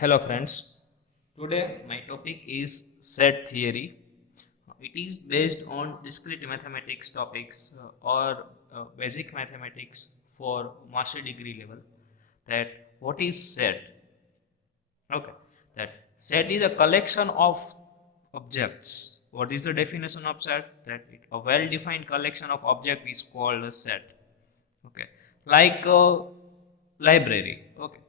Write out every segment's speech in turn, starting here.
Hello friends, today my topic is set theory. It is based on discrete mathematics topics or basic mathematics for master degree level. That what is set? Okay, that set is a collection of objects. What is the definition of set? A well-defined collection of objects is called a set. Okay, like a library. Okay,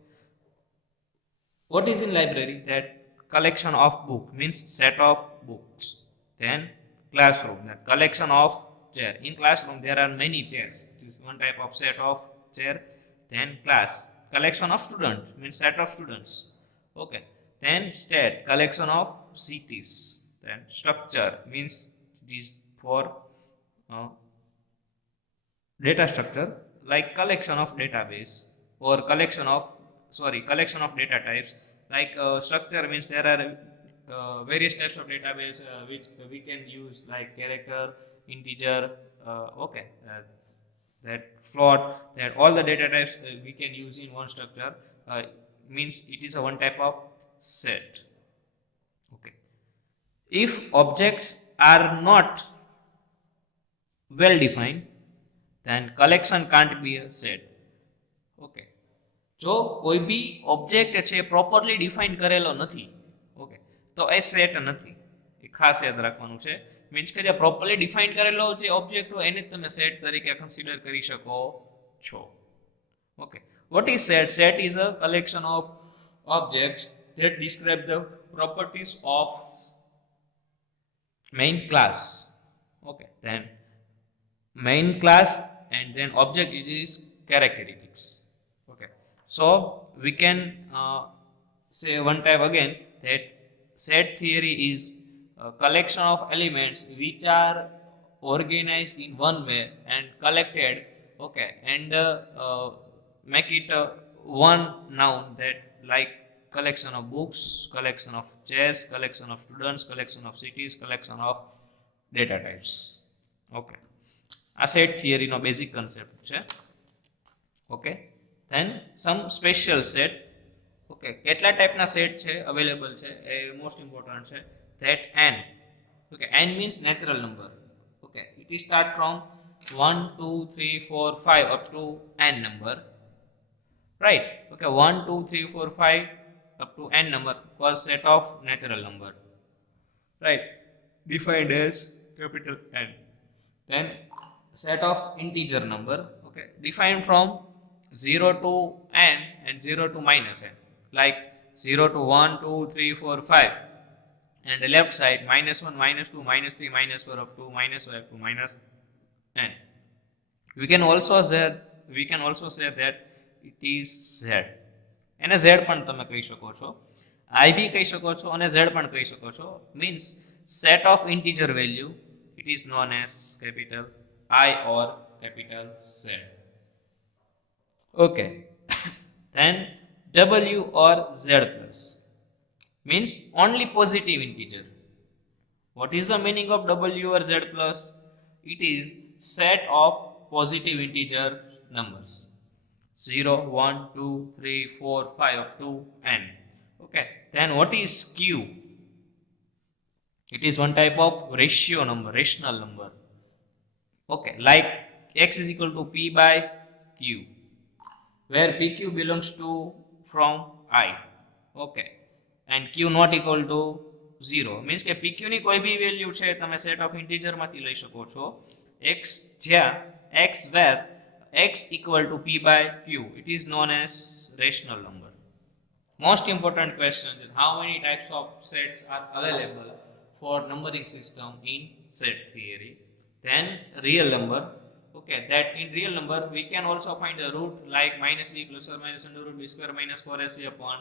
what is in library? That collection of book means set of books. Then classroom, that collection of chair. In classroom there are many chairs. It is one type of set of chair. Then class, collection of students means set of students. Okay. Then state, collection of cities. Then structure means it is for uh, data structure, like collection of database or collection of data types. Like structure means there are various types of database which we can use, like character, integer, okay, that float, that all the data types we can use in one structure, means it is a one type of set. Okay, if objects are not well defined, then collection can't be a set. Okay, જો કોઈ બી object છે properly define કરેલો નથી, okay, તો એ set નથી. એ ખાસ યાદ રાખવાનું છે. મીન્સ કે જે પ્રોપરલી ડિફાઇન કરેલો જે ઓબ્જેક્ટ હોય એને જ તમે સેટ તરીકે કન્સિડર કરી શકો છો. Okay, what is set? Set is a collection of objects that describe the properties of main class. Okay, then main class and then object it is characteristics. Okay, so we can say one time again that set theory is a collection of elements which are organized in one way and collected, okay, and make it one noun, that like collection of books, collection of chairs, collection of students, collection of cities, collection of data types. Okay, આ set થિયરીનો basic concept છે. Okay, then some special set. Okay, કેટલા ટાઈપના set છે available છે એ most important છે. That N. Okay, N means natural number. Okay, it is start from 1 2 3 4 5 up to n number, right? Okay, 1 2 3 4 5 up to n number was set of natural number, right? Defined as capital N. Then set of integer number, okay, defined from 0 to n and 0 to minus n, like 0 to 1 2 3 4 5, and the left side minus 1 minus 2 minus 3 minus 4 up to minus 5 to minus n. We can also say that it is z. એને z પણ તમે કહી શકો છો, i બી કહી શકો છો અને z પણ કહી શકો છો. Means set of integer value, it is known as capital I or capital Z. Okay, then W or Z plus means only positive integer. What is the meaning of W or Z plus? It is set of positive integer numbers, 0 1 2 3 4 5 up to n. Okay, then what is Q? It is one type of ratio number, rational number. Okay, like x is equal to p by q, where pq belongs to from I. Okay, and q not equal to 0 means કે pq ની કોઈ B value છે તમે set of integer માંથી લઈ શકો છો. x જ્યાં x where x equal to p by q, it is known as rational number. Most important question is how many types of sets are available for numbering system in set theory. Then real number. Okay, that in real number we can also find a root like minus b plus or minus under root b square minus 4ac upon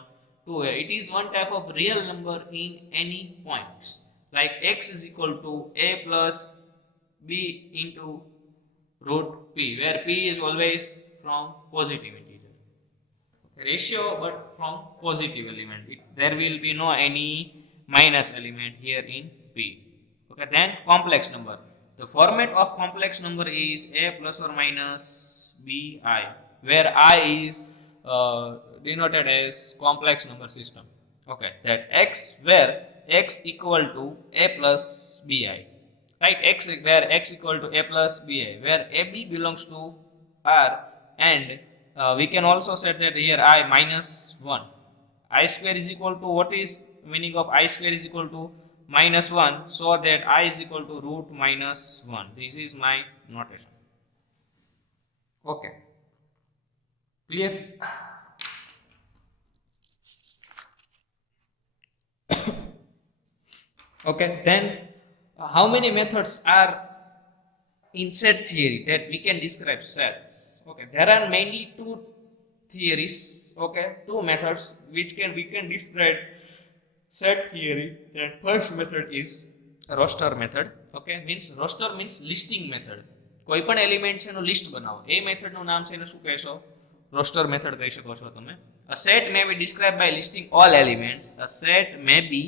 2a. It is one type of real number in any points, like x is equal to a plus b into root p, where p is always from positive integer. Okay, ratio but from positive element. There will be no any minus element here in p. Okay, then complex number. The format of complex number is a plus or minus bi, where I is denoted as complex number system. Okay, that x where x equal to a plus bi, right? X where x equal to a plus bi, where ab belongs to r, and we can also set that here I minus 1. I square is equal to, what is meaning of I square is equal to minus 1, so that I is equal to root minus 1. This is my notation. Okay, clear? Okay, then how many methods are in set theory that we can describe sets? Okay, there are mainly two theories, okay, two methods which we can describe set theory. That first method is roster method. Okay, means roster means listing method. કોઈ પણ element છે એનું list બનાવો, એ મેથડનું નામ છે એને શું કહેશો? રોસ્ટર મેથડ કહી શકો છો તમે. A set may be described by listing all elements. A set may be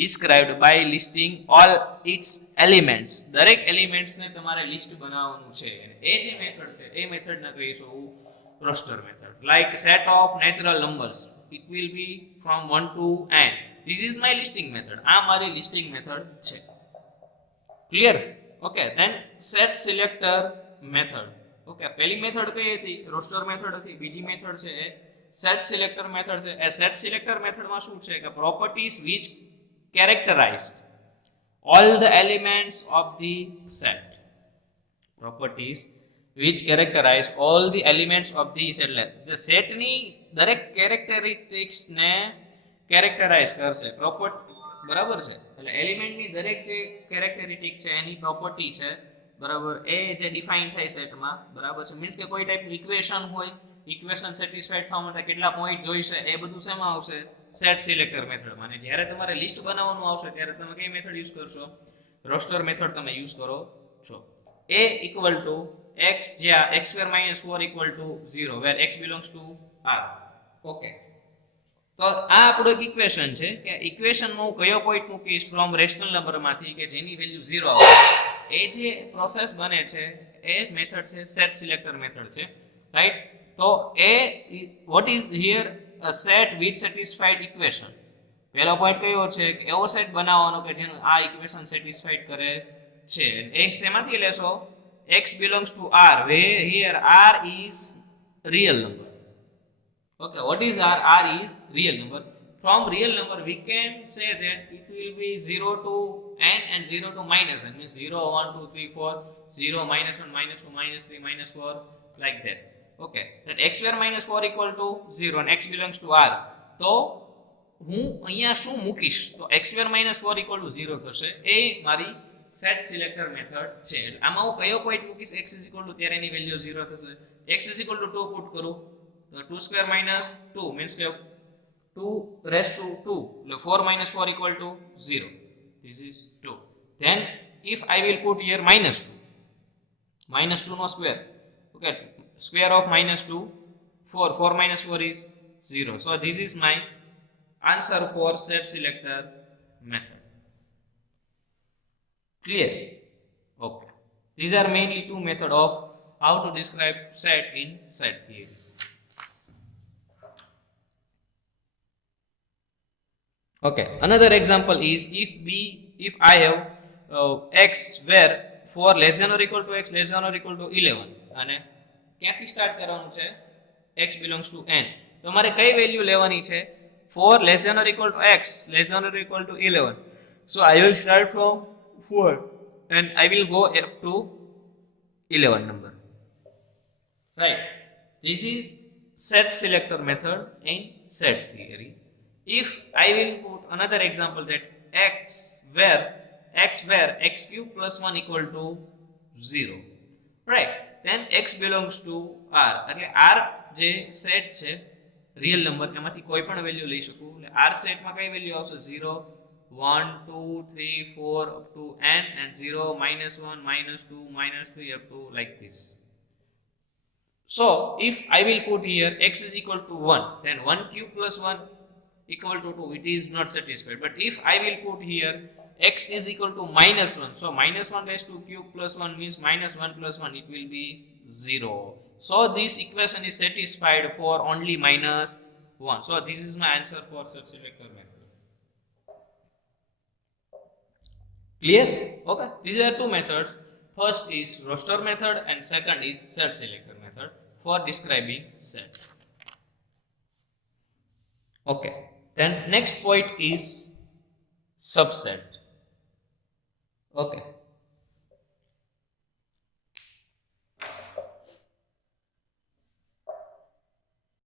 described by listing all its elements. દરેક એલિમેન્ટ્સ ને તમારે લિસ્ટ બનાવવાનું છે. એ જે મેથડ છે એ મેથડ ને કહીશું roster method. Like set of natural numbers, it will be from 1 to n. This is my listing method. આ મારી listing method છે. Clear? Okay, then set selector method. Okay, પહેલી મેથડ કઈ હતી? રોસ્ટર મેથડ હતી. બીજી મેથડ છે એ set selector method છે. એ set selector method માં શું છે કે properties which characterize all the elements of the set. Properties which characterize all the elements of the set. The set ની દરેક characteristics ને characterize કરશે. પ્રોપર્ટી બરાબર છે, એટલે એલિમેન્ટ ની દરેક જે કેરેક્ટરિસ્ટિક છે એની પ્રોપર્ટી છે, બરાબર, એ જે ડિફાઇન થાય સેટમાં, બરાબર છે. મીન્સ કે કોઈ ટાઈપની ઇક્વેશન હોય, ઇક્વેશન સેટિસ્ફાઈડ થવા માટે કેટલા પોઈન્ટ જોઈશે, એ બધું શેમાં આવશે? સેટ સિલેક્ટર મેથડમાં. અને જ્યારે તમારે લિસ્ટ બનાવવાનું આવશે ત્યારે તમે કઈ મેથડ યુઝ કરશો? રોસ્ટર મેથડ તમે યુઝ કરો છો. a ઇક્વલ ટુ x, જ્યાં x square minus 4 equal to 0, where x belongs to r. Okay, તો આ આપણું એક ઇક્વેશન છે કે ઇક્વેશનમાં હું કયો પોઈન્ટ મૂકીશ ફ્રોમ રેશનલ નંબરમાંથી કે જેની વેલ્યુ 0 આવશે. એ જે પ્રોસેસ બને છે એ મેથડ છે સેટ સિલેક્ટર મેથડ છે, રાઈટ? તો એ what is here a set with satisfied equation. પહેલો પોઈન્ટ કયો છે કે એવો સેટ બનાવવાનો કે જેનું આ ઇક્વેશન સેટિસ્ફાઈડ કરે છે. એ શેમાંથી લેશો? x belongs to r, where here r is real number. Okay, what is r? R is real number. From real number we can say that it will be 0 to n and 0 to minus n. Means 0, 1, 2, 3, 4, 0, minus 1, minus 2, minus 3, minus 4, like that. Okay, that x square minus 4 equal to 0 and x belongs to r. તો હું અહીંયા શું મૂકીશ? તો x square minus 4 equal to 0 થશે. એ મારી set selector method છે. આમાં હું કયો પોઈન્ટ મૂકીશ? x is equal to, ત્યારે એની વેલ્યુ 0 થશે. x is equal to 2 put કરું તો 2 square minus 2 means કે 2 raised to 2, 4 minus 4 equal to 0. This is 2. Then if I will put here minus 2, minus 2 no square, okay, square of minus 2, 4 minus 4 is 0. So this is my answer for set selector method. Clear? Okay, these are mainly two methods of how to describe set in set theory. Okay, another example is if I have x where 4 less than or equal to x less than or equal to 11, અને ક્યાંથી start કરવાનું છે? x belongs to n. તો મારે કઈ value લેવાની છે? 4 less than or equal to x less than or equal to 11. So I will start from 4 and I will go up to 11 number. Right? This is set selector method in set theory. If I will put another example that x where x cube plus 1 equal to 0, right? Then x belongs to r. એટલે r જે set છે real number, એમાંથી કોઈ પણ value લઈ શકું. એટલે r સેટમાં કઈ વેલ્યુ આવશે? 0, 1, 2, 3, 4 up to n and 0, minus 1, minus 2, minus 3 up to like this. So if I will put here x is equal to 1, then 1 cube plus 1 equal to 2, it is not satisfied. But if I will put here x is equal to minus 1, so minus 1 raised to cube plus 1 means minus 1 plus 1, it will be 0. So this equation is satisfied for only minus 1. So this is my answer for set selector method. Clear? Okay, these are two methods. First is roster method and second is set selector method for describing set. Okay, then next point is subset. Okay,